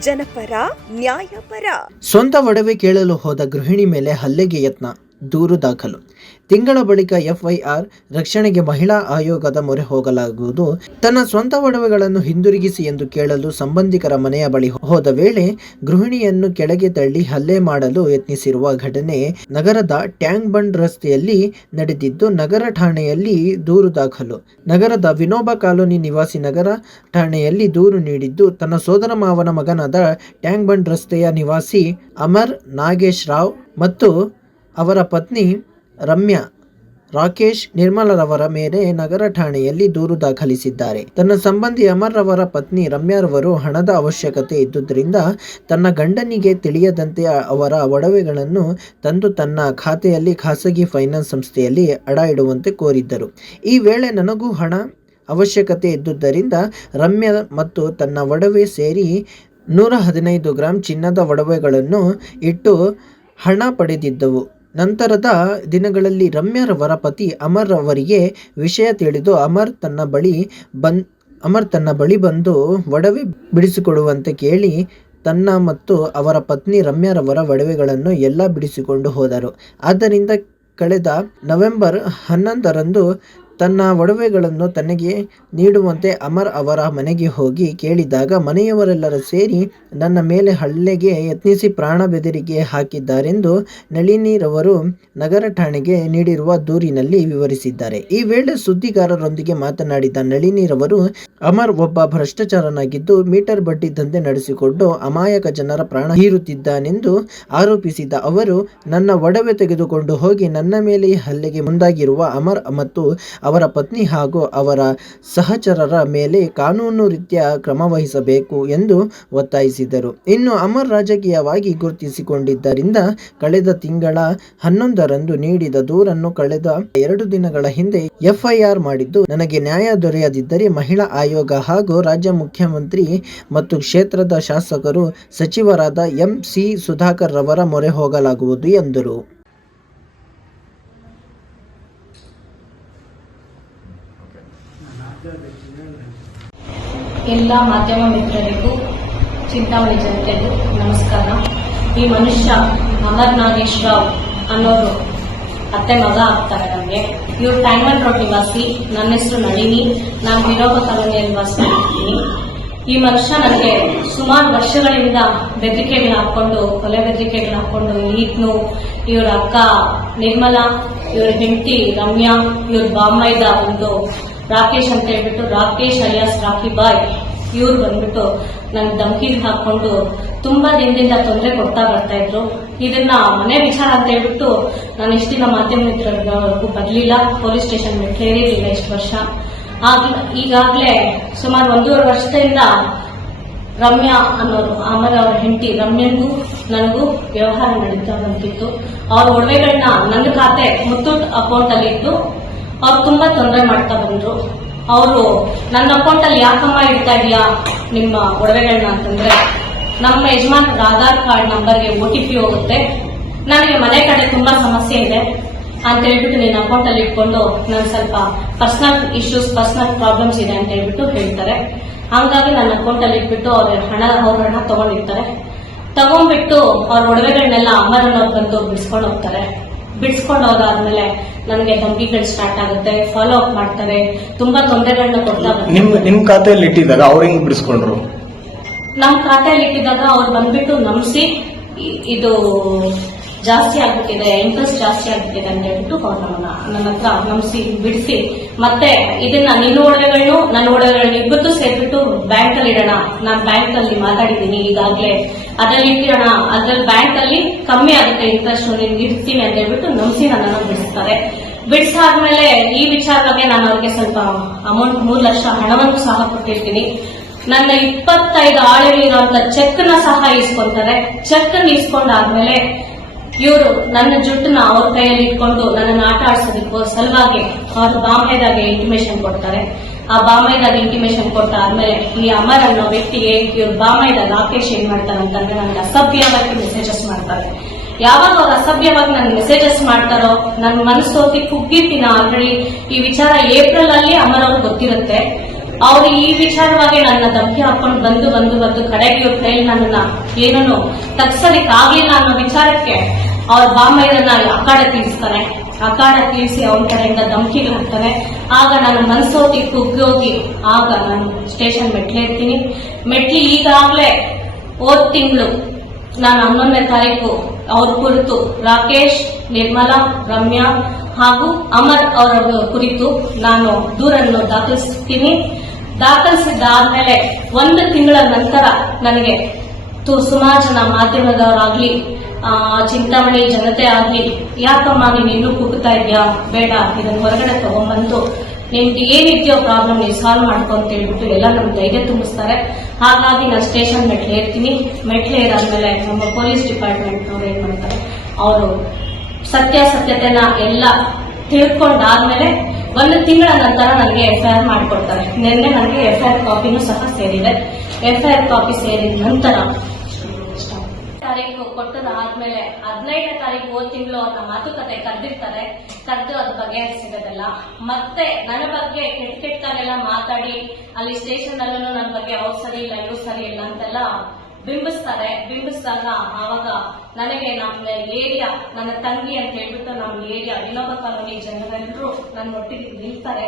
ಜನಪರ ನ್ಯಾಯಪರ. ಸ್ವಂತ ಒಡವೆ ಕೇಳಲು ಹೋದ ಗೃಹಿಣಿ ಮೇಲೆ ಹಲ್ಲೆಗೆ ಯತ್ನ ದೂರು ದಾಖಲು. ತಿಂಗಳ ಬಳಿಕ ಎಫ್ಐಆರ್ ರಕ್ಷಣೆಗೆ ಮಹಿಳಾ ಆಯೋಗದ ಮೊರೆ ಹೋಗಲಾಗುವುದು. ತನ್ನ ಸ್ವಂತ ಒಡವೆಗಳನ್ನು ಹಿಂದಿರುಗಿಸಿ ಎಂದು ಕೇಳಲು ಸಂಬಂಧಿಕರ ಮನೆಯ ಬಳಿ ಹೋದ ವೇಳೆ ಗೃಹಿಣಿಯನ್ನು ಕೆಳಗೆ ತಳ್ಳಿ ಹಲ್ಲೆ ಮಾಡಲು ಯತ್ನಿಸಿರುವ ಘಟನೆ ನಗರದ ಟ್ಯಾಂಗ್ ಬಂಡ್ ರಸ್ತೆಯಲ್ಲಿ ನಡೆದಿದ್ದು, ನಗರ ಠಾಣೆಯಲ್ಲಿ ದೂರು ದಾಖಲು. ನಗರದ ವಿನೋಬ ಕಾಲೋನಿ ನಿವಾಸಿ ನಗರ ಠಾಣೆಯಲ್ಲಿ ದೂರು ನೀಡಿದ್ದು, ತನ್ನ ಸೋದರ ಮಾವನ ಮಗನಾದ ಟ್ಯಾಂಗ್ ಬಂಡ್ ರಸ್ತೆಯ ನಿವಾಸಿ ಅಮರ್ ನಾಗೇಶ್ ರಾವ್ ಮತ್ತು ಅವರ ಪತ್ನಿ ರಮ್ಯಾ, ರಾಕೇಶ್ ನಿರ್ಮಲರವರ ಮೇಲೆ ನಗರ ಠಾಣೆಯಲ್ಲಿ ದೂರು ದಾಖಲಿಸಿದ್ದಾರೆ. ತನ್ನ ಸಂಬಂಧಿ ಅಮರ್ ರವರ ಪತ್ನಿ ರಮ್ಯಾರವರು ಹಣದ ಅವಶ್ಯಕತೆ ಇದ್ದುದರಿಂದ ತನ್ನ ಗಂಡನಿಗೆ ತಿಳಿಯದಂತೆ ಅವರ ಒಡವೆಗಳನ್ನು ತಂದು ತನ್ನ ಖಾತೆಯಲ್ಲಿ ಖಾಸಗಿ ಫೈನಾನ್ಸ್ ಸಂಸ್ಥೆಯಲ್ಲಿ ಅಡ ಇಡುವಂತೆ ಕೋರಿದ್ದರು. ಈ ವೇಳೆ ನನಗೂ ಹಣ ಅವಶ್ಯಕತೆ ಇದ್ದುದರಿಂದ ರಮ್ಯಾ ಮತ್ತು ತನ್ನ ಒಡವೆ ಸೇರಿ ನೂರ ಹದಿನೈದು ಗ್ರಾಂ ಚಿನ್ನದ ಒಡವೆಗಳನ್ನು ಇಟ್ಟು ಹಣ ಪಡೆದಿದ್ದವು. ನಂತರದ ದಿನಗಳಲ್ಲಿ ರಮ್ಯರವರ ಪತಿ ಅಮರ್ ಅವರಿಗೆ ವಿಷಯ ತಿಳಿದು ಅಮರ್ ತನ್ನ ಬಳಿ ಬನ್, ಅಮರ್ ತನ್ನ ಬಳಿ ಬಂದು ಒಡವೆ ಬಿಡಿಸಿಕೊಡುವಂತೆ ಕೇಳಿ ತನ್ನ ಮತ್ತು ಅವರ ಪತ್ನಿ ರಮ್ಯರವರ ಒಡವೆಗಳನ್ನು ಎಲ್ಲ ಬಿಡಿಸಿಕೊಂಡು ಹೋದರು. ಆದ್ದರಿಂದ ಕಳೆದ ನವೆಂಬರ್ ಹನ್ನೊಂದರಂದು ತನ್ನ ಒಡವೆಗಳನ್ನು ತನಗೆ ನೀಡುವಂತೆ ಅಮರ್ ಅವರ ಮನೆಗೆ ಹೋಗಿ ಕೇಳಿದಾಗ ಮನೆಯವರೆಲ್ಲರೂ ಸೇರಿ ನನ್ನ ಮೇಲೆ ಹಲ್ಲೆಗೆ ಯತ್ನಿಸಿ ಪ್ರಾಣ ಬೆದರಿಕೆ ಹಾಕಿದ್ದಾರೆಂದು ನಳಿನಿರವರು ನಗರ ಠಾಣೆಗೆ ನೀಡಿರುವ ದೂರಿನಲ್ಲಿ ವಿವರಿಸಿದ್ದಾರೆ. ಈ ವೇಳೆ ಸುದ್ದಿಗಾರರೊಂದಿಗೆ ಮಾತನಾಡಿದ ನಳಿನಿರವರು, ಅಮರ್ ಒಬ್ಬ ಭ್ರಷ್ಟಾಚಾರನಾಗಿದ್ದು ಮೀಟರ್ ಬಡ್ಡಿ ದಂಧೆ ನಡೆಸಿಕೊಂಡು ಅಮಾಯಕ ಜನರ ಪ್ರಾಣ ಹೀರುತ್ತಿದ್ದಾನೆಂದು ಆರೋಪಿಸಿದ ಅವರು, ನನ್ನ ಒಡವೆ ತೆಗೆದುಕೊಂಡು ಹೋಗಿ ನನ್ನ ಮೇಲೆ ಹಲ್ಲೆಗೆ ಮುಂದಾಗಿರುವ ಅಮರ್ ಮತ್ತು ಅವರ ಪತ್ನಿ ಹಾಗೂ ಅವರ ಸಹಚರರ ಮೇಲೆ ಕಾನೂನು ರೀತ್ಯ ಕ್ರಮ ವಹಿಸಬೇಕು ಎಂದು ಒತ್ತಾಯಿಸಿದರು. ಇನ್ನು ಅಮರ್ ರಾಜಕೀಯವಾಗಿ ಗುರುತಿಸಿಕೊಂಡಿದ್ದರಿಂದ ಕಳೆದ ತಿಂಗಳ ಹನ್ನೊಂದರಂದು ನೀಡಿದ ದೂರನ್ನು ಕಳೆದ ಎರಡು ದಿನಗಳ ಹಿಂದೆ ಎಫ್ಐಆರ್ ಮಾಡಿದ್ದು, ನನಗೆ ನ್ಯಾಯ ದೊರೆಯದಿದ್ದರೆ ಮಹಿಳಾ ಆಯೋಗ ಹಾಗೂ ರಾಜ್ಯ ಮುಖ್ಯಮಂತ್ರಿ ಮತ್ತು ಕ್ಷೇತ್ರದ ಶಾಸಕರು ಸಚಿವರಾದ ಎಂ ಸಿ ಸುಧಾಕರ್ ರವರ ಮೊರೆ ಹೋಗಲಾಗುವುದು ಎಂದರು. ಎಲ್ಲ ಮಾಧ್ಯಮ ಮಿತ್ರರಿಗೂ, ಚಿಂತಾಮಣಿ ಜನತೆಗೂ ನಮಸ್ಕಾರ. ಈ ಮನುಷ್ಯ ಅಮರ್ ನಾಗೇಶ್ ಅನ್ನೋರು ಅತ್ತೆ ಮಗ ಆಗ್ತಾರೆ ನಮಗೆ. ಇವ್ರು ಟೈಮನ್ ರೋಡ್ ನಿವಾಸಿ, ನನ್ನ ಹೆಸರು ನಳಿನಿ, ನಾನು ವಿನೋಬ ಕಾಲೋನಿಯ ನಿವಾಸಿ ಆಗಿದ್ದೀನಿ ಈ ಮನುಷ್ಯ ನನಗೆ ಸುಮಾರು ವರ್ಷಗಳಿಂದ ಬೆದರಿಕೆಗಳು ಹಾಕೊಂಡು ಕೊಲೆ ಬೆದರಿಕೆಗಳು ಹಾಕೊಂಡು ಈಗ್ನು ಇವ್ರ ಅಕ್ಕ ನಿರ್ಮಲಾ, ಇವ್ರ ಹೆಂಡತಿ ರಮ್ಯಾ, ಇವ್ರ ಬಾಮ್ಮೈದ ಒಂದು ರಾಕೇಶ್ ಅಂತ ಹೇಳ್ಬಿಟ್ಟು ರಾಕೇಶ್ ಅಲಿಯಾಸ್ ರಾಕಿ ಬಾಯ್ ಇವ್ರು ಬಂದ್ಬಿಟ್ಟು ನನ್ ಧಮಕಿಗೆ ಹಾಕೊಂಡು ತುಂಬಾ ದಿನದಿಂದ ತೊಂದರೆ ಕೊಡ್ತಾ ಬರ್ತಾ ಇದ್ರು. ಇದನ್ನ ಮನೆ ವಿಚಾರ ಅಂತ ಹೇಳ್ಬಿಟ್ಟು ನಾನು ಇಷ್ಟು ದಿನ ಮಾಧ್ಯಮ ಮಿತ್ರವರೆಗೂ ಬರ್ಲಿಲ್ಲ. ಪೊಲೀಸ್ ಸ್ಟೇಷನ್ ಕೇಳಿರ್ಲಿಲ್ಲ ಇಷ್ಟು ವರ್ಷ. ಆಗ, ಈಗಾಗಲೇ ಸುಮಾರು ಒಂದೂವರೆ ವರ್ಷದಿಂದ ರಮ್ಯಾ ಅನ್ನೋರು ಆಮೇಲೆ ಅವ್ರ ಹೆಂಡತಿ ರಮ್ಯನ್ಗೂ ನನಗೂ ವ್ಯವಹಾರ ನಡೀತಾ ಬಂತಿತ್ತು ಅವ್ರ ಒಡವೆಗಳನ್ನ ನನ್ನ ಖಾತೆ ಮುತ್ತೂಟ್ ಅಕೌಂಟ್ ಅಲ್ಲಿ ಇದ್ದು ಅವ್ರು ತುಂಬಾ ತೊಂದರೆ ಮಾಡ್ತಾ ಬಂದ್ರು. ಅವರು, ನನ್ನ ಅಕೌಂಟ್ ಅಲ್ಲಿ ಯಾಕಮ್ಮ ಇಡ್ತಾ ಇದೆಯಾ? ನಿಮ್ಮ ಒಡವೆಗಳನ್ನ ಅಂತಂದ್ರೆ, ನಮ್ಮ ಯಜಮಾನರ ಆಧಾರ್ ಕಾರ್ಡ್ ನಂಬರ್ಗೆ ಒ ಟಿ ಪಿ ಹೋಗುತ್ತೆ. ನನಗೆ ಮನೆ ಕಡೆ ತುಂಬಾ ಸಮಸ್ಯೆ ಇದೆ. ಅಂತ ಹೇಳ್ಬಿಟ್ಟು ನಿನ್ನ ಅಕೌಂಟ್ ಅಲ್ಲಿ ಇಟ್ಕೊಂಡು ನನ್ ಸ್ವಲ್ಪ ಪರ್ಸನಲ್ ಇಶ್ಯೂಸ್ ಪರ್ಸನಲ್ ಪ್ರಾಬ್ಲಮ್ಸ್ ಇದೆ ಅಂತ ಹೇಳ್ಬಿಟ್ಟು ಹೇಳ್ತಾರೆ. ಹಂಗಾಗಿ ನನ್ನ ಅಕೌಂಟ್ ಅಲ್ಲಿ ಇಟ್ಬಿಟ್ಟು ಅವ್ರ ಹಣ ಅವ್ರ ಹಣ ತಗೊಂಡಿರ್ತಾರೆ. ತಗೊಂಡ್ಬಿಟ್ಟು ಅವ್ರ ಒಡವೆಗಳನ್ನೆಲ್ಲ ಅಮ್ಮರನ್ನ ಬಂದು ಬಿಡಿಸ್ಕೊಂಡು ಹೋಗ್ತಾರೆ. ಬಿಡಿಸ್ಕೊಂಡು ಹೋದಾದ್ಮೇಲೆ ನನಗೆ ಧಮಕಿಗಳು ಸ್ಟಾರ್ಟ್ ಆಗುತ್ತೆ ಫಾಲೋ ಅಪ್ ಮಾಡ್ತಾರೆ ತುಂಬಾ ತೊಂದರೆಗಳನ್ನ ಕೊಡ್ತಾ ನಿಮ್ ನಿಮ್ ಖಾತೆಯಲ್ಲಿ ಇಟ್ಟಿದಾಗ ಅವ್ರ ಹೆಂಗ್ ಬಿಡಿಸ್ಕೊಂಡ್ರು? ನಮ್ ಖಾತೆಯಲ್ಲಿ ಇಟ್ಟಿದಾಗ ಅವ್ರು ಬಂದ್ಬಿಟ್ಟು ನಮ್ಸಿ ಇದು ಜಾಸ್ತಿ ಆಗ್ಬಿಟ್ಟಿದೆ ಇಂಟ್ರೆಸ್ಟ್ ಜಾಸ್ತಿ ಆಗ್ಬಿಟ್ಟಿದೆ ಅಂತ ಹೇಳ್ಬಿಟ್ಟು ಅವ್ರು ನನ್ನ ಹತ್ರ ನಂಬಿಸಿ ಬಿಡಿಸಿ. ಮತ್ತೆ ಇದನ್ನ ನಿನ್ನ ಒಡವೆಗಳನ್ನು ನನ್ನ ಒಡವೆಗಳನ್ನ ಇಬ್ಬತ್ತು ಸೇರ್ಬಿಟ್ಟು ಬ್ಯಾಂಕ್ ಅಲ್ಲಿ ಇಡೋಣ. ನಾನು ಬ್ಯಾಂಕ್ ಅಲ್ಲಿ ಮಾತಾಡಿದ್ದೀನಿ ಈಗಾಗಲೇ. ಅದ್ರಲ್ಲಿ ಇಟ್ಟಿರೋಣ. ಅದ್ರಲ್ಲಿ ಬ್ಯಾಂಕ್ ಅಲ್ಲಿ ಕಮ್ಮಿ ಆಗುತ್ತೆ ಇಂಟ್ರೆಸ್ಟ್ ನಿನ್ಗೆ ಇಡ್ತೀನಿ ಅಂತ ಹೇಳ್ಬಿಟ್ಟು ನಮ್ಸಿ ನನ್ನನ್ನು ಬಿಡಿಸ್ತಾರೆ. ಬಿಡಿಸಾದ್ಮೇಲೆ ಈ ವಿಚಾರವಾಗಿ ನಾನು ಅವ್ರಿಗೆ ಸ್ವಲ್ಪ ಅಮೌಂಟ್ ಮೂರು ಲಕ್ಷ ಹಣವನ್ನು ಸಹ ಕೊಟ್ಟಿರ್ತೀನಿ. ನನ್ನ ಇಪ್ಪತ್ತೈದು ಆಳೆಗಳಿರುವಂತ ಚೆಕ್ನ ಸಹ ಇಸ್ಕೊಂತಾರೆ ಚೆಕ್ ಇಸ್ಕೊಂಡಾದ್ಮೇಲೆ ಇವರು ನನ್ನ ಜುಟ್ಟನ್ನ ಅವ್ರ ಕೈಯಲ್ಲಿ ಇಟ್ಕೊಂಡು ನನ್ನನ್ನು ಆಟ ಆಡ್ಸೋದಕ್ಕೂ ಸಲುವಾಗಿ ಅವ್ರ ಬಾಂಬೆದಾಗೆ ಇಂಟಿಮೇಶನ್ ಕೊಡ್ತಾರೆ. ಆ ಬಾಂಬೆದಾಗ ಇಂಟಿಮೇಶನ್ ಕೊಟ್ಟ ಆದ್ಮೇಲೆ ಈ ಅಮರ್ ಅನ್ನೋ ವ್ಯಕ್ತಿಗೆ ಇವ್ರು ಬಾಂಬೆದಾಗ ರಾಕೇಶ್ ಏನ್ ಮಾಡ್ತಾರೆ ಅಂತಂದ್ರೆ ನನ್ಗೆ ಅಸಭ್ಯವಾಗಿ ಮೆಸೇಜಸ್ ಮಾಡ್ತಾರೆ. ಯಾವಾಗ ಅವ್ರು ಅಸಭ್ಯವಾಗಿ ನನ್ನ ಮೆಸೇಜಸ್ ಮಾಡ್ತಾರೋ, ನನ್ನ ಮನಸ್ಸು ಹೋಗಿ ಕುಗ್ಗಿರ್ತೀನಿ ಆಲ್ರೆಡಿ ಈ ವಿಚಾರ ಏಪ್ರಿಲ್ ಅಲ್ಲಿ ಅಮರ್ ಅವ್ರಿಗೆ ಗೊತ್ತಿರುತ್ತೆ. ಅವ್ರು ಈ ವಿಚಾರವಾಗಿ ನನ್ನ ಧಮಕಿ ಹಾಕೊಂಡು ಬಂದು ಬಂದು ಬಂದು ಕಡೆಗೆ ಇವ್ರ ಕೈಲಿ ನನ್ನನ್ನ ಏನನ್ನು ತಗ್ಸಲಿಕ್ಕೆ ಆಗ್ಲಿಲ್ಲ ಅನ್ನೋ ವಿಚಾರಕ್ಕೆ ಅವ್ರ ಬಾಮಯ್ಯನ ಅಖಾಡ ತೀರಿಸ್ತಾನೆ. ಅಖಾಡ ತೀರಿಸಿ ಅವನ ಕಡೆಯಿಂದ ಧಮಕಿಗಳು ಹಾಕ್ತಾನೆ. ಆಗ ನಾನು ಮನಸೋತಿ ಕುಗ್ಗೋಗಿ ಆಗ ನಾನು ಸ್ಟೇಷನ್ ಮೆಟ್ಲೇರ್ತೀನಿ ಮೆಟ್ಲಿ ಈಗಾಗಲೇ ಹೋದ ತಿಂಗಳು ನಾನು ಹನ್ನೊಂದನೇ ತಾರೀಕು ಅವ್ರ ಕುರಿತು ರಾಕೇಶ್, ನಿರ್ಮಲಾ, ರಮ್ಯಾ ಹಾಗೂ ಅಮರ್ ಅವರ ಕುರಿತು ನಾನು ದೂರನ್ನು ದಾಖಲಿಸ್ತೀನಿ. ದಾಖಲಿಸಿದ್ದಾದ್ಮೇಲೆ ಒಂದು ತಿಂಗಳ ನಂತರ ನನಗೆ ಸುಮಾರು ಜನ ಮಾಧ್ಯಮದವರಾಗ್ಲಿ ಚಿಂತಾಮಣಿ ಜನತೆ ಆಗ್ಲಿ ಯಾಕಮ್ಮ ನೀನು ಇನ್ನೂ ಕುಗ್ತಾ ಇದೆಯಾ? ಬೇಡ, ಇದನ್ನ ಹೊರಗಡೆ ತಗೊಂಡ್ಬಂದು. ನಿಮ್ಗೆ ಏನಿದೆಯೋ ಪ್ರಾಬ್ಲಮ್ ನೀವು ಸಾಲ್ವ್ ಮಾಡ್ಕೊ ಅಂತ ಹೇಳ್ಬಿಟ್ಟು ಎಲ್ಲ ನಮ್ಗೆ ಧೈರ್ಯ ತುಂಬಿಸ್ತಾರೆ. ಹಾಗಾಗಿ ನಾನು ಸ್ಟೇಷನ್ ಮೆಟ್ಲು ಏರ್ತೀನಿ. ಮೆಟ್ಲು ಏರಾದ್ಮೇಲೆ ನಮ್ಮ ಪೊಲೀಸ್ ಡಿಪಾರ್ಟ್ಮೆಂಟ್ ಅವ್ರು ಏನ್ ಮಾಡ್ತಾರೆ? ಅವರು ಸತ್ಯಾಸತ್ಯತೆನ ಎಲ್ಲ ತಿಳ್ಕೊಂಡಾದ್ಮೇಲೆ ಒಂದು ತಿಂಗಳ ನಂತರ ನನಗೆ ಎಫ್ ಐ ಆರ್ ಮಾಡಿಕೊಡ್ತಾರೆ. ನಿನ್ನೆ ನನಗೆ ಎಫ್ ಐ ಆರ್ ಕಾಪಿನೂ ಸಹ ಸೇರಿದೆ. ಎಫ್ ಐ ಆರ್ ಕಾಪಿ ಸೇರಿದ ನಂತರ ತಾರೀಕು ಕೊಟ್ಟದಾದ್ಮೇಲೆ ಹದಿನೈದನೇ ತಾರೀಕು ಹೋದ ತಿಂಗಳು ಅವ್ರನ್ನ ಮಾತುಕತೆ ಕರೆದಿರ್ತಾರೆ, ಕರೆದು ಅದ್ರ ಬಗೆಹರಿಸಿರೋದಲ್ಲ ಮತ್ತೆ ನನ್ನ ಬಗ್ಗೆ ಕೆಟ್ಟ ಕೆಟ್ಟಾರೆಲ್ಲ ಮಾತಾಡಿ, ಅಲ್ಲಿ ಸ್ಟೇಷನ್ ಅಲ್ಲೂ ನನ್ನ ಬಗ್ಗೆ ಅವ್ರು ಸರಿ ಇಲ್ಲ, ಇವ್ರು ಸರಿ ಇಲ್ಲ ಅಂತೆಲ್ಲ ಬಿಂಬಿಸ್ತಾರೆ. ಬಿಂಬಿಸಿದಾಗ ಆವಾಗ ನನಗೆ ನಮ್ಮ ಏರಿಯಾ, ನನ್ನ ತಂಗಿ ಅಂತ ಹೇಳ್ಬಿಟ್ಟು ನಮ್ಮ ಏರಿಯಾ, ವಿನೋಬ ಕಾಲೋನಿ ಜನರೆಲ್ಲರೂ ನನ್ನ ಒಟ್ಟಿಗೆ ನಿಲ್ತಾರೆ.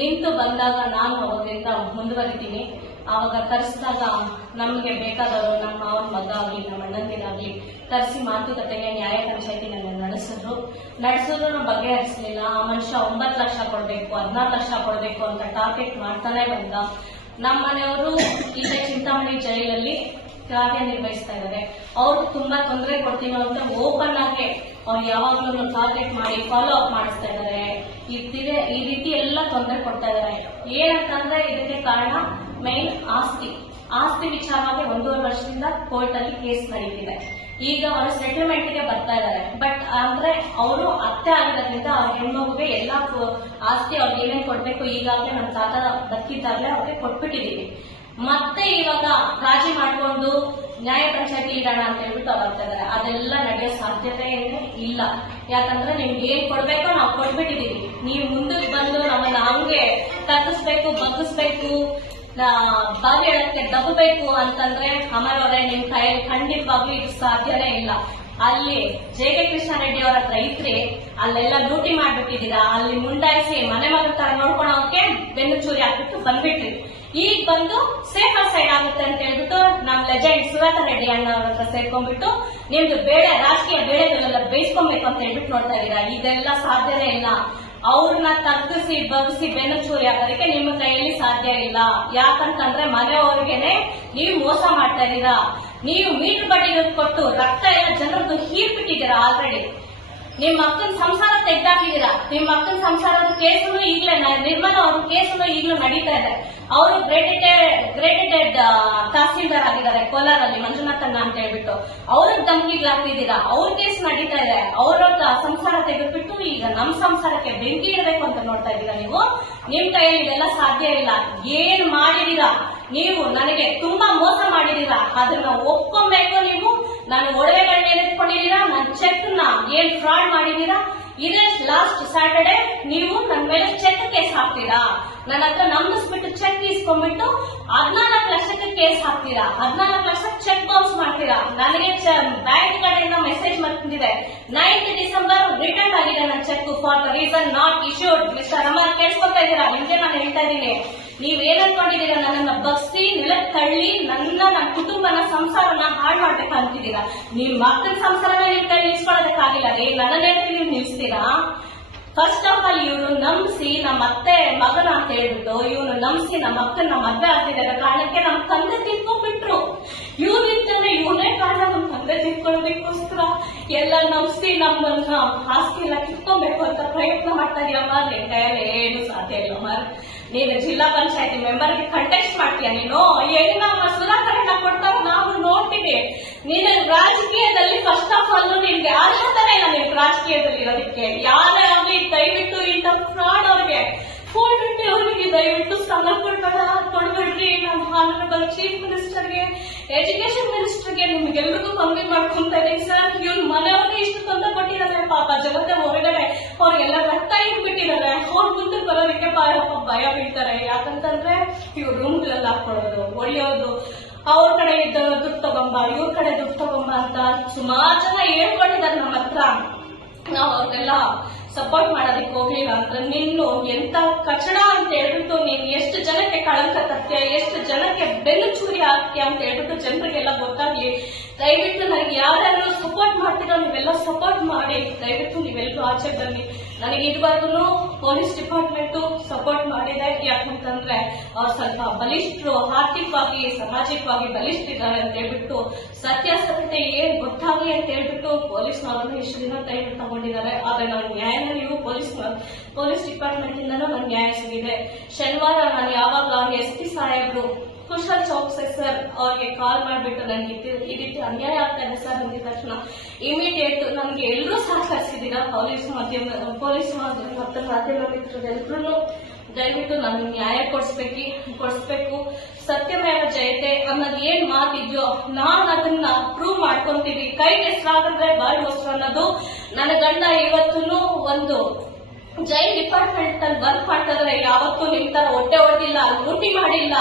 ನಿಂತು ಬಂದಾಗ ನಾನು ಅವರಿಂದ ಮುಂದುವರಿತೀನಿ. ಆವಾಗ ಕರೆಸಿದಾಗ ನಮಗೆ ಬೇಕಾದವರು ನಮ್ಮ ಮಾವನ ಮಗ ಆಗಲಿ, ನಮ್ಮ ಅಣ್ಣಂದಿರಾಗ್ಲಿ ತರಿಸಿ ಮಾತುಕತೆಗೆ ನ್ಯಾಯ ಪಂಚಾಯತಿ ನನ್ನ ನಡೆಸಿದ್ರು. ನಡೆಸಿದ್ರು ಬಗೆಹರಿಸಲಿಲ್ಲ ಆ ಮನುಷ್ಯ ಒಂಬತ್ತು ಲಕ್ಷ ಕೊಡ್ಬೇಕು ಹದಿನಾರು ಲಕ್ಷ ಕೊಡ್ಬೇಕು ಅಂತ ಟಾರ್ಗೆಟ್ ಮಾಡ್ತಾನೆ ಬಂದ. ನಮ್ಮ ಮನೆಯವರು ಈಗ ಚಿಂತಾಮಣಿ ಜೈಲಲ್ಲಿ ಕಾರ್ಯನಿರ್ವಹಿಸ್ತಾ ಇದ್ದಾರೆ ಅವ್ರು ತುಂಬಾ ತೊಂದರೆ ಕೊಡ್ತೀನಿ ಅಂತ ಓಪನ್ ಆಗಿ ಅವ್ರು ಯಾವಾಗ್ಲೂ ಟಾರ್ಗೆಟ್ ಮಾಡಿ ಫಾಲೋ ಅಪ್ ಮಾಡಿಸ್ತಾ ಇದ್ದಾರೆ ಈ ರೀತಿ ಎಲ್ಲ ತೊಂದರೆ ಕೊಡ್ತಾ ಇದ್ದಾರೆ ಏನಂತಂದ್ರೆ ಇದಕ್ಕೆ ಕಾರಣ ಮೈನ್ ಆಸ್ತಿ ಆಸ್ತಿ ವಿಚಾರವಾಗಿ ಒಂದೂವರೆ ವರ್ಷದಿಂದ ಕೋರ್ಟ್ ಅಲ್ಲಿ ಕೇಸ್ ನಡೀತಿದೆ. ಈಗ ಅವರು ಸೆಟಲ್ಮೆಂಟ್ಗೆ ಬರ್ತಾ ಇದ್ದಾರೆ. ಬಟ್ ಅಂದ್ರೆ ಅವರು ಅತ್ತೆ ಆಗಿರೋದ್ರಿಂದ ಅವ್ರ ಹೆಣ್ಮಗುಗೆ ಎಲ್ಲಾ ಆಸ್ತಿ ಅವ್ರಿಗೆ ಏನೇನ್ ಕೊಡ್ಬೇಕು, ಈಗಾಗಲೇ ನಮ್ಮ ತಾತ ಬದುಕಿದ್ದಾಗಲೇ ಅವ್ರಿಗೆ ಕೊಟ್ಬಿಟ್ಟಿದೀವಿ. ಮತ್ತೆ ಇವಾಗ ರಾಜಿ ಮಾಡ್ಕೊಂಡು ನ್ಯಾಯ ಪಂಚಾಯತಿ ಇಡೋಣ ಅಂತ ಹೇಳ್ಬಿಟ್ಟು ಬರ್ತಾ ಇದಾರೆ ಅದೆಲ್ಲ ನಡೆಯೋ ಸಾಧ್ಯತೆ ಇಲ್ಲ. ಯಾಕಂದ್ರೆ ನಿಮ್ಗೆ ಏನ್ ಕೊಡ್ಬೇಕೋ ನಾವು ಕೊಟ್ಬಿಟ್ಟಿದೀವಿ. ನೀವು ಮುಂದಕ್ಕೆ ಬಂದು ನಮ್ಮನ್ನ ಹಂಗೆ ತಗ್ಗಿಸ್ಬೇಕು, ಬಗ್ಗಿಸ್ಬೇಕು ಬಾವಿ ಹೇಳಕ್ಕೆ ದಬ್ಬಬೇಕು ಅಂತಂದ್ರೆ ಅಮರ್ ಅವರೇ ನಿಮ್ ಕೈಯಲ್ಲಿ ಖಂಡಿತವಾಗ್ಲೂ ಇದು ಸಾಧ್ಯನೇ ಇಲ್ಲ. ಅಲ್ಲಿ ಜೆ ಕೆ ಕೃಷ್ಣಾರೆಡ್ಡಿ ಅವರ ಹತ್ರ ಇದ್ರೆ ಅಲ್ಲೆಲ್ಲ ಡ್ಯೂಟಿ ಮಾಡ್ಬಿಟ್ಟಿದ್ದೀರಾ, ಅಲ್ಲಿ ಮುಂದಾಯಿಸಿ ಮನೆ ಮಗ ತರ ನೋಡ್ಕೊಳೋಕೆ ಬೆನ್ನು ಚೂರಿ ಹಾಕ್ಬಿಟ್ಟು ಬಂದ್ಬಿಟ್ರಿ. ಈಗ ಬಂದು ಸೇಫರ್ ಸೈಡ್ ಆಗುತ್ತೆ ಅಂತ ಹೇಳ್ಬಿಟ್ಟು ನಮ್ ಲೆಜೆಂಡ್ ಸುರತ ರೆಡ್ಡಿ ಅಣ್ಣ ಅವ್ರ ಹತ್ರ ಸೇರ್ಕೊಂಡ್ಬಿಟ್ಟು ನಿಮ್ದು ಬೇಳೆ, ರಾಜಕೀಯ ಬೇಳೆಗಳೆಲ್ಲ ಬೇಯಿಸ್ಕೊಬೇಕು ಅಂತ ಹೇಳ್ಬಿಟ್ಟು ನೋಡ್ತಾ ಇದೀರಾ ಇದೆಲ್ಲ ಸಾಧ್ಯನೇ ಇಲ್ಲ. ಅವ್ರನ್ನ ತಗ್ಗಿಸಿ, ಬಗ್ಗಿಸಿ ಬೆನ್ನು ಚೂರಿ ಆಗೋದಕ್ಕೆ ನಿಮ್ಮ ಕೈಯಲ್ಲಿ ಸಾಧ್ಯ ಇಲ್ಲ. ಯಾಕಂತಂದ್ರೆ ಮನೆಯವ್ರಿಗೆನೆ ನೀವು ಮೋಸ ಮಾಡ್ತಾ ಇದ್ದೀರಾ? ನೀವು ಮೀಟರ್ ಬಡಿ ಕೊಟ್ಟು ರಕ್ತ ಎಲ್ಲ ಜನರದ್ದು ಹೀರ್ಬಿಟ್ಟಿದ್ದೀರಾ ಆಲ್ರೆಡಿ ನಿಮ್ಮ ಮಕ್ಕನ ಸಂಸಾರ ತೆಗ್ದಾಕಿದ್ದೀರಾ ನಿಮ್ಮ ಮಕ್ಕನ ಸಂಸಾರದ ಕೇಸನ್ನು ಈಗಲೇ ನಿರ್ಮಲ ಅವ್ರ ಕೇಸನ್ನು ಈಗಲೂ ನಡೀತಾ ಇದೆ. ಅವರು ಗ್ರೇಟೆಡ್ ಗ್ರೇಟೆಡ್ ತಹಸೀಲ್ದಾರ್ ಆಗಿದ್ದಾರೆ, ಕೋಲಾರಲ್ಲಿ ಮಂಜುನಾಥಣ್ಣ ಅಂತ ಹೇಳ್ಬಿಟ್ಟು. ಅವ್ರಿಗೆ ಧಮಕಿಗಳು ಹಾಕಿದ್ದೀರಾ ಅವ್ರ ಕೇಸ್ ನಡೀತಾ ಇದೆ. ಅವ್ರ ಸಂಸಾರ ತೆಗೆದ್ಬಿಟ್ಟು ಈಗ ನಮ್ ಸಂಸಾರಕ್ಕೆ ಬೆಂಕಿ ಇಡಬೇಕು ಅಂತ ನೋಡ್ತಾ ಇದ್ದೀರಾ ನೀವು? ನಿಮ್ ಕೈಯಲ್ಲಿ ಇದೆಲ್ಲ ಸಾಧ್ಯ ಇಲ್ಲ. ಏನ್ ಮಾಡಿದೀರಾ? ನೀವು ನನಗೆ ತುಂಬಾ ಮೋಸ ಮಾಡಿದೀರಾ. ಅದನ್ನ ಒಪ್ಕೊಬೇಕು ನೀವು. ನಾನು ಒಡವೆಗಳನ್ನ ಎತ್ಕೊಂಡಿದ್ದೀರಾ. ನನ್ನ ಚೆಕ್ನ ಏನ್ ಫ್ರಾಡ್ ಮಾಡಿದೀರಾ? ಇದೇ ಲಾಸ್ಟ್ ಸ್ಯಾಟರ್ಡೆ ನೀವು ನನ್ನ ಮೇಲೆ ಚೆಕ್ ಕೇಸ್ ಹಾಕ್ತೀರಾ? ನನ್ನ ಹತ್ರ ನಂಬಿಸ್ಬಿಟ್ಟು ಚೆಕ್ ಇಸ್ಕೊಂಡ್ಬಿಟ್ಟು ಹದಿನಾಲ್ಕು ಲಕ್ಷಕ್ಕೆ ಕೇಸ್ ಹಾಕ್ತೀರಾ? ಹದಿನಾಲ್ಕು ಲಕ್ಷ ಚೆಕ್ ಬೌನ್ಸ್ ಮಾಡ್ತೀರಾ? ನನಗೆ ಬ್ಯಾಂಕ್ ಕಡೆಯಿಂದ ಮೆಸೇಜ್ ಬಂದಿದೆ. Ninth December return cheque for the reason not issued mister Amar ಕೇಳಿಸ್ಕೊತಾ ಇದ್ದೀರಾ? ನಿಮ್ಗೆ ನಾನು ಹೇಳ್ತಾ ಇದ್ದೀನಿ. ನೀವ್ ಏನ್ ಅನ್ಕೊಂಡಿದ್ದೀರಾ? ನನ್ನನ್ನ ಬಗ್ಸಿ, ನೆಲಕ್ ತಳ್ಳಿ, ನನ್ನ ನನ್ನ ಕುಟುಂಬನ, ಸಂಸಾರನ ಹಾಳು ಮಾಡ್ಬೇಕಂತಿದ್ದೀರಾ ನಿಮ್ ಮಕ್ಕಳ ಸಂಸಾರನ ನಿಮ್ ಕೈ ನಿಲ್ಸ್ಕೊಳ್ಳೋದಕ್ಕಾಗಿಲ್ಲ ರೀ ನನ್ನನ್ನೇ ನೀವು ನಿಲ್ಸ್ತೀರಾ? ಫಸ್ಟ್ ಆಫ್ ಆಲ್ ಇವನು ನಂಬಿಸಿ ನಮ್ಮ ಅತ್ತೆ ಮಗನ ಅಂತ ಹೇಳ್ಬಿಟ್ಟು, ಇವನು ನಂಬಿಸಿ ನಮ್ಮ ಅಕ್ಕನ ಮದ್ವೆ ಆಗ್ತಿದ್ದಾರೆ. ಕಾರಣಕ್ಕೆ ನಮ್ಮ ತಂದೆ ತಿಳ್ಕೊಂಡ್ಬಿಟ್ರು. ಇವ್ರು ಇರ್ತಂದ್ರೆ ಇವನೇ ಕಾರಣ ನಮ್ಮ ತಂದೆ ತಿಳ್ಕೊಳ್ಳೋದಕ್ಕೋಸ್ಕರ ಎಲ್ಲ ನಂಬಿಸಿ ನಮ್ಮನ್ನ ಆಸ್ತಿ ಎಲ್ಲ ಕಿತ್ಕೊಬೇಕು ಅಂತ ಪ್ರಯತ್ನ ಮಾಡ್ತಾ ಇದೀಯಮ್ಮ ಏನು ಸಾಧ್ಯ ಇಲ್ಲ ಮರ್ ನೀನು ಜಿಲ್ಲಾ ಪಂಚಾಯತಿ ಮೆಂಬರ್ಗೆ ಕಂಟೆಸ್ಟ್ ಮಾಡ್ತೀಯ ನೀನು? ಏನು ನಮ್ಮ ಸುಧಾಕರಣ ಕೊಡ್ತಾರ, ನಾವು ನೋಡ್ತೀವಿ. ನೀನು ರಾಜಕೀಯದಲ್ಲಿ ಫಸ್ಟ್ ಆಫ್ ಆಲ್ ನಿನ್ಗೆ ಅರ್ಹತೆನೇ ಇಲ್ಲ ನಿಮ್ ರಾಜಕೀಯದಲ್ಲಿ ಇರೋದಕ್ಕೆ. ಯಾರೇ ಆಗ್ಲಿ ದಯವಿಟ್ಟು ಇಂಥ ಫ್ರಾಡ್ ಅವ್ರಿಗೆ. ಟ್ವೆಂಟಿ ಅವರಿಗೆ ದಯವಿಟ್ಟು ಸ್ಥಾನ ಕೊಡ್ಬೇಡ ಕೊಡ್ಬೇಡ್ರಿ ನಮ್ಮ ಹಾನರಬಲ್ ಚೀಫ್ ಮಿನಿಸ್ಟರ್ಗೆ ಎಜುಕೇಶನ್ ಮಿನಿಸ್ಟರ್ಗೆ ನಿಮ್ಗೆಲ್ರಿಗೂ ಕಮ್ಮಿ ಮಾಡ್ಕೊಂತ ಇದೀನಿ ಸರ್ ಇವ್ರ ಮನೆಯವ್ರಿಗೆ ಇಷ್ಟು ತೊಂದರೆ ಕೊಟ್ಟಿದ್ದಾರೆ ಪಾಪ. ಜಗತ್ತ ಹೊರಗಡೆ. ಅವ್ರಿಗೆಲ್ಲ ರಕ್ತ ಇಟ್ಬಿಟ್ಟಿದ್ದಾರೆ ಬಿಟ್ಟಿದ್ದಾರೆ. ಅವ್ರ ಮುಂದೆ ಬರೋದಕ್ಕೆ ಭಯ ಬೀಳ್ತಾರೆ. ಯಾಕಂತಂದ್ರೆ ಇವ್ರು ರೂಮ್ಗಳಲ್ಲಿ ಹಾಕೊಳ್ಳೋದು ಹೊಡೆಯೋದು ಅವ್ರ ಕಡೆ ಇದ್ದ ದುಡ್ಡು ತಗೊಂಬ ಇವ್ರ ಕಡೆ ದುಡ್ಡು ತಗೊಂಬ ಅಂತ ಸುಮಾರು ಜನ ಹೇಳ್ಕೊಂಡಿದ್ದಾರೆ ನಮ್ಮ ಹತ್ರ. ನಾವು ಅವ್ರಿಗೆಲ್ಲ ಸಪೋರ್ಟ್ ಮಾಡೋದಕ್ಕೆ ಹೋಗ್ಲಿಲ್ಲ ಅಂದ್ರೆ ನಿನ್ನು ಎಂತ ಕಚಡ ಅಂತ ಹೇಳ್ಬಿಟ್ಟು ನೀನ್ ಎಷ್ಟು ಜನಕ್ಕೆ ಕಳಂಕ ತರ್ತೀಯ, ಎಷ್ಟು ಜನಕ್ಕೆ ಬೆನ್ನು ಚೂರಿ ಹಾಕ್ತೀಯ ಅಂತ ಹೇಳ್ಬಿಟ್ಟು ಜನರಿಗೆಲ್ಲ ಗೊತ್ತಾಗ್ಲಿ. ದಯವಿಟ್ಟು ನನಗೆ ಯಾರ್ಯಾರು ಸಪೋರ್ಟ್ ಮಾಡ್ತೀರೋ ನೀವೆಲ್ಲ ಸಪೋರ್ಟ್ ಮಾಡಿ. ದಯವಿಟ್ಟು ನೀವೆಲ್ಲರೂ ಆಚೆ ಬನ್ನಿ. ನನಗೆ ಇದುವರೆಗೂ ಪೊಲೀಸ್ ಡಿಪಾರ್ಟ್ಮೆಂಟ್ ಸಪೋರ್ಟ್ ಮಾಡಿದೆ. ಯಾಕಂತಂದ್ರೆ ಅವ್ರು ಸ್ವಲ್ಪ ಬಲಿಷ್ಠರು ಆರ್ಥಿಕವಾಗಿ, ಸಾಮಾಜಿಕವಾಗಿ ಬಲಿಷ್ಠರಿದ್ದಾರೆ ಅಂತ ಹೇಳ್ಬಿಟ್ಟು ಸತ್ಯಾಸತ್ಯತೆ ಏನ್ ಗೊತ್ತಾಗಲಿ ಅಂತ ಹೇಳ್ಬಿಟ್ಟು ಪೊಲೀಸ್ನವ್ರನ್ನ ಇಷ್ಟು ದಿನ ಕೈ ತಗೊಂಡಿದ್ದಾರೆ. ಆದ್ರೆ ನಾನು ನ್ಯಾಯಾಲಯವು ಪೊಲೀಸ್ ಪೊಲೀಸ್ ಡಿಪಾರ್ಟ್ಮೆಂಟ್ ಇಂದನೂ ನನ್ಗೆ ನ್ಯಾಯ ಸಿಗಿದೆ. ಶನಿವಾರ ನಾನು ಯಾವಾಗ ಎಸ್ ಪಿ ಸಾಹೇಬ್ರು ಕುಶಲ್ ಚೌಕ್ಸೆ ಸರ್ ಅವ್ರಿಗೆ ಕಾಲ್ ಮಾಡ್ಬಿಟ್ಟು ನನಗೆ ಈ ರೀತಿ ಅನ್ಯಾಯ ಆಗ್ತಾ ಇದೆ ಸರ್ ಅಂದಿದ ತಕ್ಷಣ ಇಮಿಡಿಯೇಟ್ ನಮ್ಗೆ ಎಲ್ಲರೂ ಸಹಕರಿಸಿದ್ದೀರಾ? ಪೊಲೀಸ್ ಮಾಧ್ಯಮ ಪೊಲೀಸ್ ಮಾಧ್ಯಮ ಮತ್ತು ಮಾಧ್ಯಮ ಮಿತ್ರರೆಲ್ಲರೂ ದಯವಿಟ್ಟು ನಾನು ನ್ಯಾಯ ಕೊಡಿಸ್ಬೇಕಿ, ಕೊಡಿಸ್ಬೇಕು. ಸತ್ಯಮೇವ ಜಯತೆ ಅನ್ನೋದು ಏನ್ ಮಾತಿದ್ಯೋ ನಾನು ಅದನ್ನ ಪ್ರೂವ್ ಮಾಡ್ಕೊಂತೀವಿ. ಕೈಗೆ ಹೆಸರಾಗಿದ್ರೆ ಬಾಳ್ ಮೊಸರು ಅನ್ನೋದು ನನ್ನ ಗಂಡ ಇವತ್ತೂ ಒಂದು ಜೈಲ್ ಡಿಪಾರ್ಟ್ಮೆಂಟ್ ಅಲ್ಲಿ ವರ್ಕ್ ಮಾಡ್ತಾರೆ ಯಾವತ್ತೂ ನಿಮ್ ತರ ಹೊಟ್ಟೆ ಹೊಡೆದಿಲ್ಲ ಲೂಟಿ ಮಾಡಿಲ್ಲ,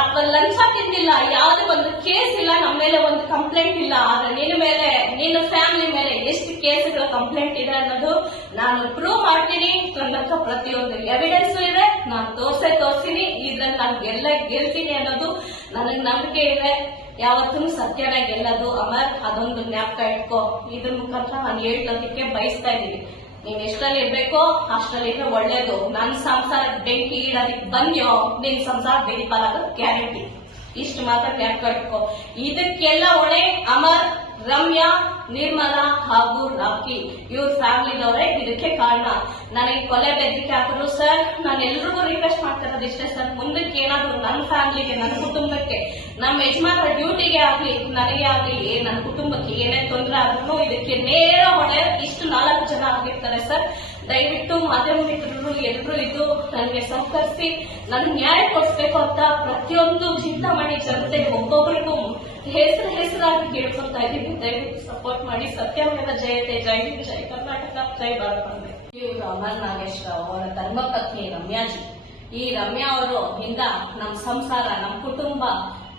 ಅಥವಾ ಲಂಚ ತಿಂದಿಲ್ಲ, ಯಾವುದೇ ಒಂದು ಕೇಸ್ ಇಲ್ಲ, ನಮ್ಮ ಮೇಲೆ ಒಂದು ಕಂಪ್ಲೇಂಟ್ ಇಲ್ಲ, ಆದ್ರೆ ನಿನ್ನ ಮೇಲೆ, ನಿನ್ನ ಫ್ಯಾಮಿಲಿ ಮೇಲೆ ಎಷ್ಟು ಕೇಸ್ಗಳ ಕಂಪ್ಲೇಂಟ್ ಇದೆ ಅನ್ನೋದು ನಾನು ಪ್ರೂವ್ ಮಾಡ್ತೀನಿ ನನ್ನ ಪ್ರತಿಯೊಂದು ಎವಿಡೆನ್ಸ್ ಇದೆ. ನಾನು ತೋರ್ಸೆ ತೋರ್ತೀನಿ ಇದ್ರಲ್ಲಿ ನಾನು ಗೆಲ್ಲ ಗೆಲ್ತೀನಿ ಅನ್ನೋದು ನನಗೆ ನಂಬಿಕೆ ಇದೆ. ಯಾವತ್ತೂ ಸತ್ಯನ ಗೆಲ್ಲದು. ಅಮರ್, ಅದೊಂದು ಜ್ಞಾಪಕ ಇಟ್ಕೋ. ಇದ್ರ ಮುಖಾಂತರ ನಾನು ಹೇಳೋದಕ್ಕೆ ಬಯಸ್ತಾ ಇದ್ದೀನಿ. ನೀನ್ ಎಷ್ಟರಲ್ಲಿ ಇರ್ಬೇಕೋ ಅಷ್ಟರಲ್ಲಿ ಇದ್ರೆ ಒಳ್ಳೇದು. ನನ್ ಸಂಸಾರ ಬೆಂಕಿ ಇಡೋದಕ್ಕೆ ಬಂದ್ಯೋ, ನಿನ್ ಸಂಸಾರ ಬೆಂಕಿಪಾಲಾಗೋದು ಗ್ಯಾರಂಟಿ ಇಷ್ಟು ಮಾತ್ರ ಕ್ಯಾಪ್ ಕಟ್ಕೋ. ಇದಕ್ಕೆಲ್ಲ ಒಳ್ಳೆ ಅಮರ್ ರಮ್ಯಾ, ನಿರ್ಮಲಾ ಹಾಗೂ ರಾಕಿ. ಇವ್ರ ಫ್ಯಾಮಿಲಿನವರೇ ಇದಕ್ಕೆ ಕಾರಣ. ನನಗೆ ಕೊಲೆ ಬೆದರಿಕೆ ಹಾಕಿದ್ರು ಸರ್ ನಾನು ಎಲ್ರಿಗೂ ರಿಕ್ವೆಸ್ಟ್ ಮಾಡ್ತಿರೋದು ಇಷ್ಟೇ ಸರ್. ಮುಂದಕ್ಕೆ ಏನಾದ್ರು ನನ್ನ ಫ್ಯಾಮಿಲಿಗೆ ನನ್ನ ಕುಟುಂಬಕ್ಕೆ ನಮ್ಮ ಯಜಮಾನರ ಡ್ಯೂಟಿಗೆ ಆಗ್ಲಿ, ನನಗೆ ಆಗ್ಲಿ ನನ್ನ ಕುಟುಂಬಕ್ಕೆ ಏನೇ ತೊಂದರೆ ಆದ್ರೂ ಇದಕ್ಕೆ ನೇರ ಹೊಣೆ. ಇಷ್ಟು ನಾಲ್ಕು ಜನ ಆಗಿರ್ತಾರೆ ಸರ್. ದಯವಿಟ್ಟು ಮಾಧ್ಯಮ ಮಿತ್ರರು ಎಲ್ಲರೂ ಇದ್ದು ನನಗೆ ಸಹಕರಿಸಿ ನನ್ ನ್ಯಾಯ ಕೊಡಿಸ್ಬೇಕು ಅಂತ ಪ್ರತಿಯೊಂದು ಮಾಡಿ ಜನತೆ ಒಬ್ಬೊಬ್ಬರಿಗೂ ಹೆಸರು ಹೆಸರಾಗಿ ಕೇಳ್ಕೊಳ್ತಾ ಇದ್ದೀವಿ. ದಯವಿಟ್ಟು ಸಪೋರ್ಟ್ ಮಾಡಿ. ಸತ್ಯಮೇವ ಜಯತೆ. ಜೈ ಹಿಂದ್, ಜೈ ಕರ್ನಾಟಕ ಜೈ ಭಾರತ. ಇವರು ಅಮರ್ ನಾಗೇಶ್ ರಾವ್ ಅವರ ಧರ್ಮಪತ್ನಿ ರಮ್ಯಾಜಿ. ಈ ರಮ್ಯಾ ಅವರು ಇಂದ ನಮ್ಮ ಸಂಸಾರ ನಮ್ಮ ಕುಟುಂಬ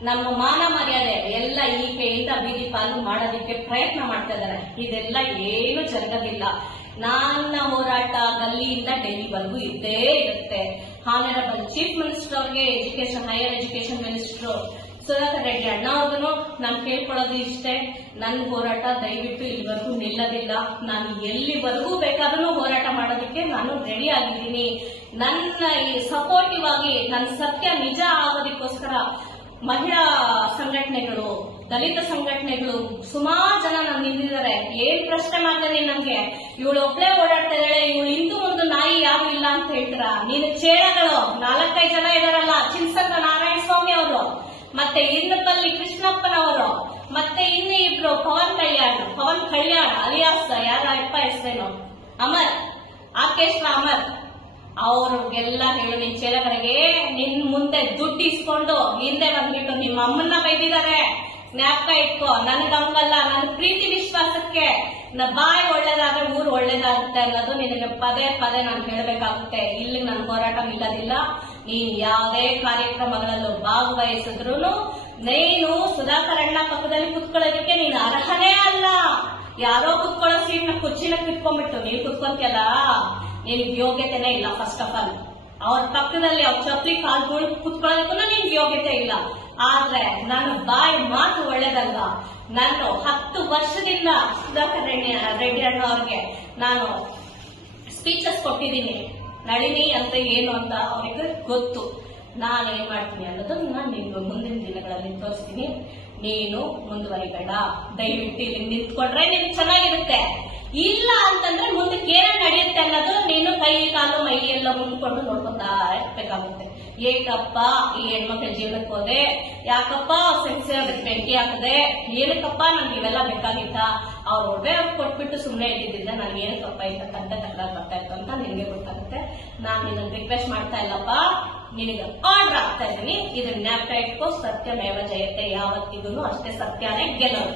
ನಮ್ಮ ಮಾನ ಮರ್ಯಾದೆ ಎಲ್ಲ ಈಕೆಯಿಂದ ಬೀದಿ ಪಾಲು ಮಾಡೋದಕ್ಕೆ ಪ್ರಯತ್ನ ಮಾಡ್ತಾ ಇದ್ದಾರೆ. ಇದೆಲ್ಲ ಏನು ಜರಗದಿಲ್ಲ. ನನ್ನ ಹೋರಾಟ ಗಲ್ಲಿಯಿಂದ ಡೆಲ್ಲಿವರೆಗೂ ಇದ್ದೇ ಇರುತ್ತೆ. ಹಾನರಬಲ್ ಚೀಫ್ ಮಿನಿಸ್ಟರ್ ಅವ್ರಿಗೆ education higher education minister Sudhakar Reddy ಅಣ್ಣ ಅವ್ರಿಗೂ ನಾನು ಕೇಳ್ಕೊಳ್ಳೋದು ಇಷ್ಟೇ. ನನ್ನ ಹೋರಾಟ ದಯವಿಟ್ಟು ಇಲ್ಲಿವರೆಗೂ ನಿಲ್ಲದಿಲ್ಲ. ನಾನು ಎಲ್ಲಿವರೆಗೂ ಬೇಕಾದ್ರೂ ಹೋರಾಟ ಮಾಡೋದಕ್ಕೆ ನಾನು ರೆಡಿ ಆಗಿದ್ದೀನಿ. ನನ್ನ ಈ ಸಪೋರ್ಟಿವ್ ಆಗಿ, ನನ್ನ ಸತ್ಯ ನಿಜ ಆಗೋದಕ್ಕೋಸ್ಕರ ಮಹಿಳಾ ಸಂಘಟನೆಗಳು, ದಲಿತ ಸಂಘಟನೆಗಳು ಸುಮಾರು ಜನ ನಾನು ನಿಂತಿದ್ದಾರೆ. ಏನ್ ಪ್ರಶ್ನೆ ಮಾಡ್ತಾರೆ ನಮ್ಗೆ ಇವಳು ಒಬ್ಳೆ ಓಡಾಡ್ತಾ ಇದ್ದಾಳೆ, ಇವಳು ಇಂದು ಒಂದು ನಾಯಿ ಯಾರು ಇಲ್ಲ ಅಂತ ಹೇಳ್ತಾರ? ನೀನು ಚೇಳಗಳು ನಾಲ್ಕೈದು ಜನ ಇದಾರಲ್ಲ ಚಿನ್ಸಂಗ ನಾರಾಯಣ ಸ್ವಾಮಿ ಅವರು. ಮತ್ತೆ ಇನ್ನಪಲ್ಲಿ ಕೃಷ್ಣಪ್ಪನವರು, ಮತ್ತೆ ಇನ್ನು ಇಬ್ರು ಪವನ್ ಕಲ್ಯಾಣ್ ಪವನ್ ಕಲ್ಯಾಣ್, ಅಲಿಯಾಸ್, ಯಾರ ಅಪ್ಪ ಹೆಸರೇನು? ಅಮರ್. ಆಕೇಶ್ ಅಮರ್. ಅವ್ರಿಗೆಲ್ಲ ಹೇಳು ಚೇಲಕರಿಗೆ ನಿನ್ ಮುಂದೆ ದುಡ್ಡು ಇಸ್ಕೊಂಡು ಹಿಂದೆ ಬಂದ್ಬಿಟ್ಟು ನಿಮ್ಮ ಅಮ್ಮನ್ನ ಬೈದಿದ್ದಾರೆ. ಜ್ಞಾಪಕ ಇಟ್ಕೋ. ನನಗಂಗಲ್ಲ ನನ್ನ ಪ್ರೀತಿ ವಿಶ್ವಾಸಕ್ಕೆ ಬಾಯಿ ಒಳ್ಳೇದಾದ್ರೆ ಊರು ಒಳ್ಳೇದಾಗುತ್ತೆ ಅನ್ನೋದು ನಿನಗೆ ಪದೇ ಪದೇ ನಾನು ಹೇಳಬೇಕಾಗುತ್ತೆ. ಇಲ್ಲಿ ನನ್ನ ಹೋರಾಟ ನಿಲ್ಲದಿಲ್ಲ ನೀನ್ ಯಾವುದೇ ಕಾರ್ಯಕ್ರಮಗಳಲ್ಲೂ ಭಾಗವಹಿಸಿದ್ರು ನೀನು ಸುಧಾಕರ್ ಅಣ್ಣ ಪಕ್ಕದಲ್ಲಿ ಕುತ್ಕೊಳ್ಳೋದಕ್ಕೆ ನೀನು ಅರ್ಹನೇ ಅಲ್ಲ. ಯಾರೋ ಕುತ್ಕೊಳ್ಳೋ ಸೀಟ್ನ ಕುರ್ಚಿನ ಕಿತ್ಕೊಂಡ್ಬಿಟ್ಟು ನೀನ್ ಕುತ್ಕೊಂತಿಯಲ್ಲ ನಿನ್ಗೆ ಯೋಗ್ಯತೆನೇ ಇಲ್ಲ ಫಸ್ಟ್ ಆಫ್ ಆಲ್ ಅವ್ರ ಪಕ್ಕದಲ್ಲಿ ಅವ್ರ ಚಪ್ಪಲಿ ಕಾಲ್ ಕುತ್ಕೊಳ್ಳೋದಕ್ಕೂ ನಿನ್ಗೆ ಯೋಗ್ಯತೆ ಇಲ್ಲ. ಆದ್ರೆ ನನ್ನ ಬಾಯಿ ಮಾತು ಒಳ್ಳೇದಲ್ಲ ನಾನು ಹತ್ತು ವರ್ಷದಿಂದ ಸುಧಾಕರ್ ರೆಡ್ಡಿ ರೆಡ್ಡಿ ಅಣ್ಣ ಅವ್ರಿಗೆ ನಾನು ಸ್ಪೀಚಸ್ ಕೊಟ್ಟಿದ್ದೀನಿ. ನಳಿನಿ ಅಂತ ಏನು ಅಂತ ಅವ್ರಿಗೆ ಗೊತ್ತು. ನಾನು ಏನ್ ಮಾಡ್ತೀನಿ ಅನ್ನೋದು ನಾನು ನಿಮ್ಗೆ ಮುಂದಿನ ದಿನಗಳಲ್ಲಿ ತೋರಿಸ್ತೀನಿ. ನೀನು ಮುಂದುವರಿಬೇಡ. ದಯವಿಟ್ಟು ಇಲ್ಲಿ ನಿಂತ್ಕೊಂಡ್ರೆ ನಿನ್ ಚೆನ್ನಾಗಿರುತ್ತೆ. ಇಲ್ಲ ಅಂತಂದ್ರೆ ಮುಂದಕ್ಕೆ ಏನೇ ನಡೆಯುತ್ತೆ ಅನ್ನೋದು ನೀನು ಕೈ, ಕಾಲು, ಮೈ ಎಲ್ಲ ಮುಂದ್ಕೊಂಡು ನೋಡ್ಕೊತಾ ಇರ್ಬೇಕಾಗುತ್ತೆ ಏಕಪ್ಪ, ಈ ಹೆಣ್ಮಕ್ಳ ಜೀವನಕ್ಕೆ ಹೋದೆ. ಯಾಕಪ್ಪ ಸೆನ್ಸೆ ಬೆಂಕಿ ಹಾಕದೆ? ಏನಕ್ಕಪ್ಪ ನನ್ಗೆ ಇವೆಲ್ಲ ಬೇಕಾಗಿತ್ತ? ಅವ್ರ ಕೊಟ್ಬಿಟ್ಟು ಸುಮ್ಮನೆ ಇದ್ದಿದ್ದಿಂದ ನಾನು ಏನಕ್ಕಪ್ಪ ಇಂತ ಕಂಟ ತಕರಾರು ಬರ್ತಾ ಇತ್ತು ಅಂತ ನಿನ್ಗೆ ಗೊತ್ತಾಗುತ್ತೆ. ನಾನು ನಿನ್ನ ರಿಕ್ವೆಸ್ಟ್ ಮಾಡ್ತಾ ಇಲ್ಲಪ್ಪ. ನಿನಗೆ ಆರ್ಡರ್ ಆಗ್ತಾ ಇದ್ದೀನಿ. ಇದನ್ನ ಜ್ಞಾಪಕ ಇಟ್ಕೋ ಸತ್ಯಮೇವ ಜಯತೆ ಯಾವತ್ತಿಗೂ ಅಷ್ಟೇ ಸತ್ಯನೇ ಗೆಲ್ಲೋದು.